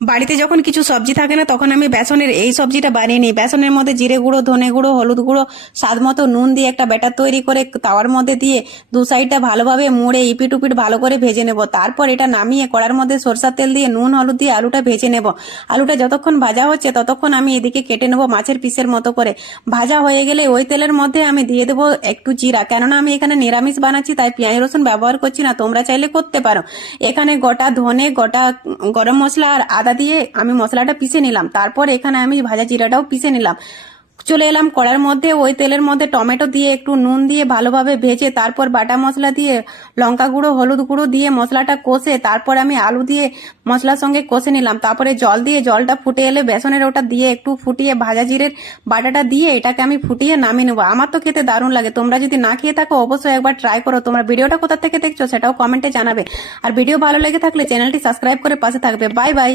বাড়িতে যখন কিছু সবজি থাকে না তখন আমি বেসনের এই সবজিটা বানিয়ে নিই। বেসনের মধ্যে জিরে গুঁড়ো, ধনে গুঁড়ো, হলুদ গুঁড়ো, স্বাদ মতো নুন দিয়ে একটা ব্যাটার তৈরি করে তাওয়ার মধ্যে দিয়ে দু সাইডটা ভালোভাবে মুড়ে ইপিট উপিট ভালো করে ভেজে নেব। তারপর এটা নামিয়ে কড়ার মধ্যে সরষার তেল দিয়ে নুন হলুদ দিয়ে আলুটা ভেজে নেব। আলুটা যতক্ষণ ভাজা হচ্ছে ততক্ষণ আমি এদিকে কেটে নেব মাছের পিসের মতো করে। ভাজা হয়ে গেলে ওই তেলের মধ্যে আমি দিয়ে দেবো একটু জিরা, কেননা আমি এখানে নিরামিষ বানাচ্ছি তাই পেঁয়াজ রসুন ব্যবহার করছি না, তোমরা চাইলে করতে পারো। এখানে গোটা ধনে, গোটা গরম মশলা আর আদা দিয়ে আমি মশলাটা পিষে নিলাম। তারপর এখানে আমি ভাজা জিরাটাও পিষে নিলাম। চলে এলাম কড়ার মধ্যে, ওই তেলের মধ্যে টমেটো দিয়ে একটু নুন দিয়ে ভালোভাবে ভেজে তারপর বাটা মশলা দিয়ে লঙ্কা গুঁড়ো হলুদ গুঁড়ো দিয়ে মশলাটা কষে তারপর আমি আলু দিয়ে মশলার সঙ্গে কষে নিলাম। তারপরে জল দিয়ে জলটা ফুটে এলে বেসনের ওটা দিয়ে একটু ফুটিয়ে ভাজা জিরের বাটাটা দিয়ে এটাকে আমি ফুটিয়ে নামিয়ে নেবো। আমার তো খেতে দারুণ লাগে। তোমরা যদি না খেয়ে থাকো অবশ্যই একবার ট্রাই করো। তোমরা ভিডিওটা কোথা থেকে দেখছো সেটাও কমেন্টে জানাবে। আর ভিডিও ভালো লেগে থাকলে চ্যানেলটি সাবস্ক্রাইব করে পাশে থাকবে। Bye bye.